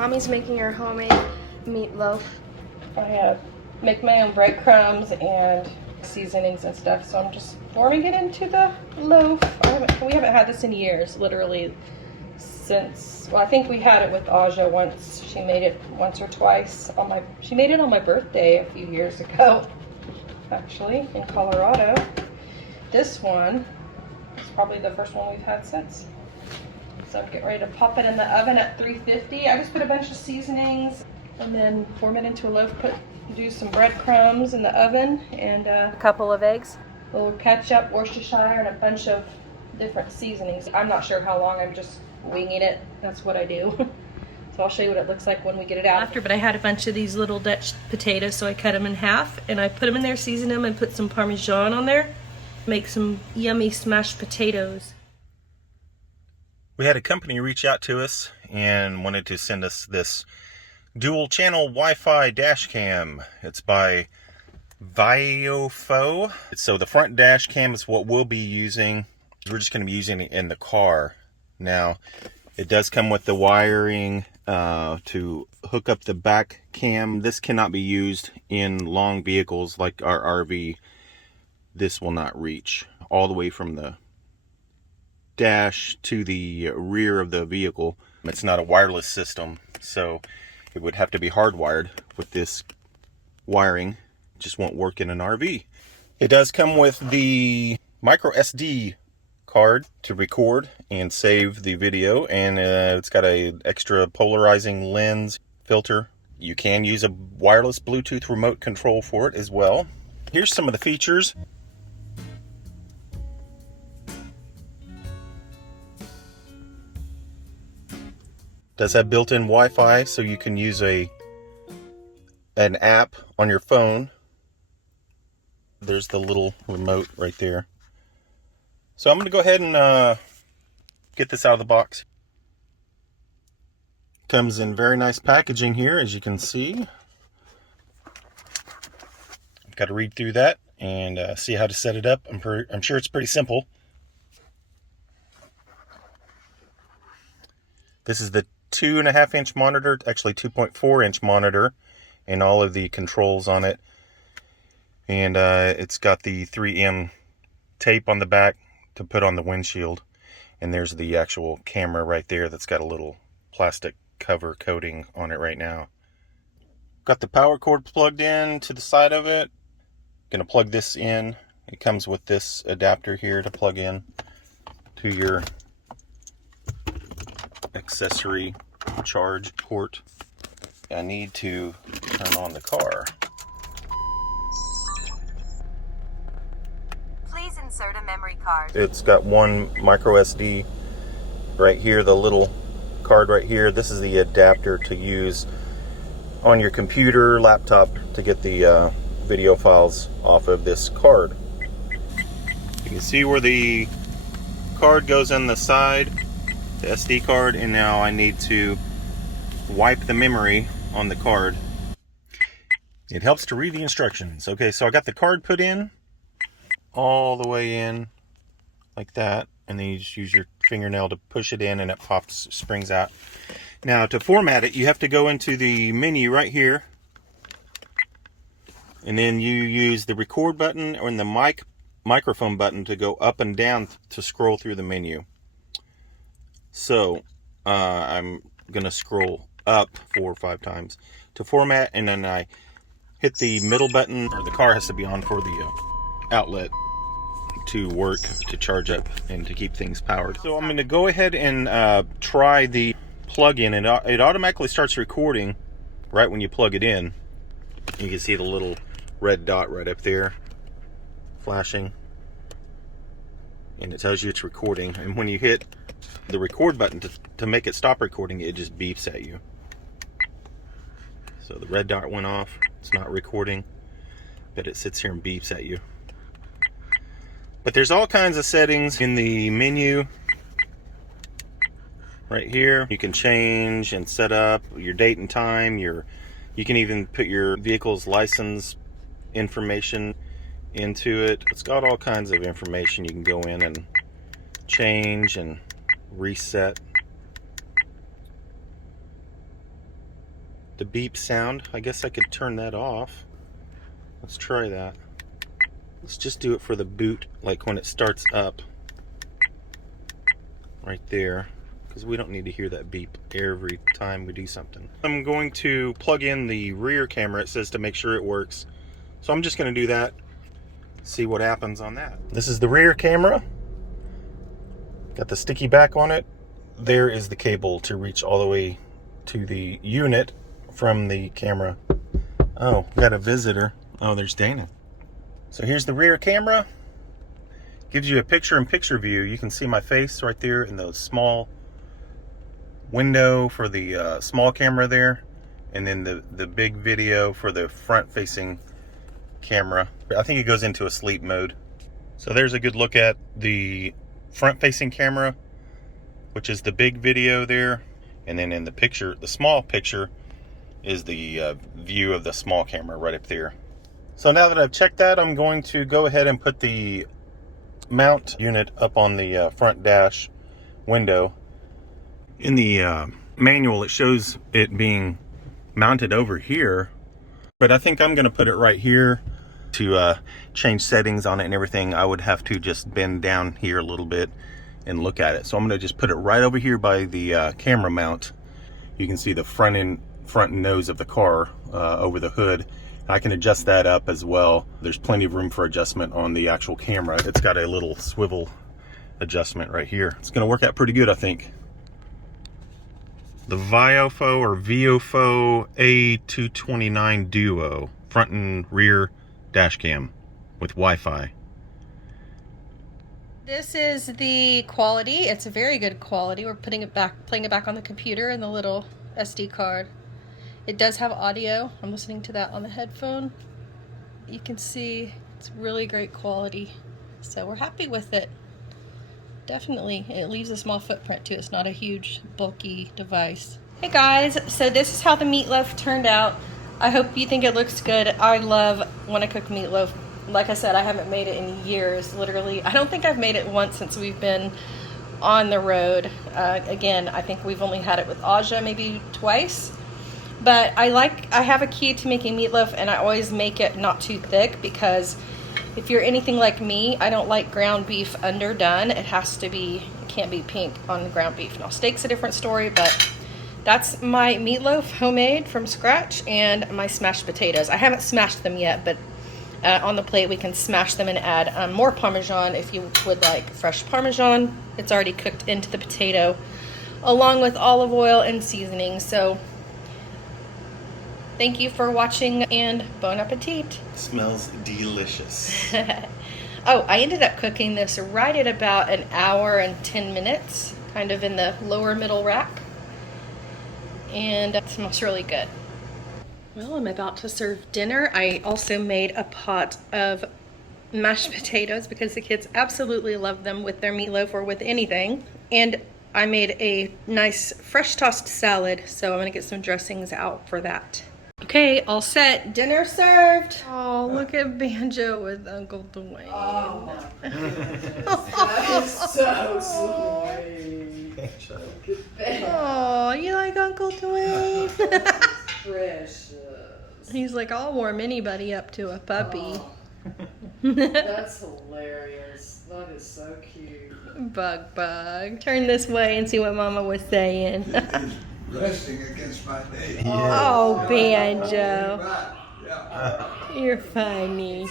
Mommy's making her homemade meatloaf. I make my own breadcrumbs and seasonings and stuff, so I'm just forming it into the loaf. We haven't had this in years, literally since, well, I think we had it with Aja once. She made it once or twice she made it on my birthday a few years ago, actually, in Colorado. This one is probably the first one we've had since. So I'm getting ready to pop it in the oven at 350. I just put a bunch of seasonings and then form it into a loaf, do some breadcrumbs in the oven, and a couple of eggs, a little ketchup, Worcestershire, and a bunch of different seasonings. I'm not sure how long, I'm just winging it. That's what I do. So I'll show you what it looks like when we get it out. But I had a bunch of these little Dutch potatoes, so I cut them in half, and I put them in there, season them, and put some Parmesan on there. Make some yummy smashed potatoes. We had a company reach out to us and wanted to send us this dual channel Wi-Fi dash cam. It's by VIOFO. So the front dash cam is what we'll be using. We're just going to be using it in the car. Now, it does come with the wiring to hook up the back cam. This cannot be used in long vehicles like our RV. This will not reach all the way from the dash to the rear of the vehicle. It's not a wireless system, so it would have to be hardwired. With this wiring, it just won't work in an RV. It does come with the micro SD card to record and save the video, and it's got an extra polarizing lens filter. You can use a wireless Bluetooth remote control for it as well. Here's some of the features. Does have built-in Wi-Fi, so you can use an app on your phone. There's the little remote right there. So I'm going to go ahead and get this out of the box. Comes in very nice packaging here, as you can see. I've got to read through that and see how to set it up. I'm sure it's pretty simple. This is the 2.5-inch monitor, actually 2.4-inch monitor, and all of the controls on it. And it's got the 3M tape on the back to put on the windshield. And there's the actual camera right there that's got a little plastic cover coating on it right now. Got the power cord plugged in to the side of it. Gonna plug this in. It comes with this adapter here to plug in to your accessory charge port. I need to turn on the car. Please insert a memory card. It's got one micro SD right here, the little card right here. This is the adapter to use on your computer, laptop, to get the video files off of this card. You can see where the card goes on the side, the SD card, and now I need to wipe the memory on the card. It helps to read the instructions. Okay, so I got the card put in all the way in like that, and then you just use your fingernail to push it in and it pops, springs out. Now to format it, you have to go into the menu right here, and then you use the record button or the microphone button to go up and down to scroll through the menu. So I'm gonna scroll up 4 or 5 times to format, and then I hit the middle button, or the car has to be on for the outlet to work, to charge up and to keep things powered. So I'm going to go ahead and try the plug-in, and it automatically starts recording right when you plug it in. You can see the little red dot right up there flashing, and it tells you it's recording. And when you hit the record button to make it stop recording, it just beeps at you. So the red dot went off, it's not recording, but it sits here and beeps at you. But there's all kinds of settings in the menu right here. You can change and set up your date and time. You can even put your vehicle's license information into it. It's got all kinds of information you can go in and change and reset. the beep sound. I guess I could turn that off. Let's try that. Let's just do it for the boot, like when it starts up. Right there. Because we don't need to hear that beep every time we do something. I'm going to plug in the rear camera. It says to make sure it works. So I'm just going to do that. See what happens on that. This is the rear camera. Got the sticky back on it. There is the cable to reach all the way to the unit from the camera. Oh, got a visitor. Oh, there's Dana. So here's the rear camera. Gives you a picture-in-picture view. You can see my face right there in the small window for the small camera there, and then the big video for the front-facing camera. I think it goes into a sleep mode. So there's a good look at the front-facing camera, which is the big video there, and then in the picture, the small picture, is the view of the small camera right up there. So now that I've checked that, I'm going to go ahead and put the mount unit up on the front dash window. In the manual, it shows it being mounted over here, but I think I'm going to put it right here. To change settings on it and everything, I would have to just bend down here a little bit and look at it. So I'm going to just put it right over here by the camera mount. You can see the front nose of the car over the hood. I can adjust that up as well. There's plenty of room for adjustment on the actual camera. It's got a little swivel adjustment right here. It's going to work out pretty good, I think. The VIOFO or VIOFO A229 Duo, front and rear dash cam with Wi-Fi. This is the quality. It's a very good quality. We're playing it back on the computer and the little SD card. It does have audio. I'm listening to that on the headphone. You can see it's really great quality. So we're happy with it. Definitely. It leaves a small footprint too. It's not a huge bulky device. Hey guys, so this is how the meatloaf turned out. I hope you think it looks good. I love when I cook meatloaf. Like I said, I haven't made it in years, literally. I don't think I've made it once since we've been on the road. Again, I think we've only had it with Aja maybe twice. But I have a key to making meatloaf, and I always make it not too thick, because if you're anything like me, I don't like ground beef underdone. It can't be pink on ground beef. Now, steak's a different story, but that's my meatloaf, homemade from scratch, and my smashed potatoes. I haven't smashed them yet, but on the plate we can smash them and add more Parmesan if you would like fresh Parmesan. It's already cooked into the potato, along with olive oil and seasoning. So thank you for watching, and bon appetit. Smells delicious. Oh, I ended up cooking this right at about an hour and 10 minutes, kind of in the lower middle rack. And it smells really good. Well, I'm about to serve dinner. I also made a pot of mashed potatoes because the kids absolutely love them with their meatloaf or with anything. And I made a nice fresh tossed salad, so I'm gonna get some dressings out for that. Okay, all set. Dinner served. Oh, look at Banjo with Uncle Dwayne. Oh my goodness. That is so sweet. Oh, you like Uncle Dwayne? Precious. He's like, I'll warm anybody up to a puppy. Oh, that's hilarious. That is so cute. Bug. Turn this way and see what Mama was saying. Resting against my knee. Oh, Banjo. Yeah. You're funny.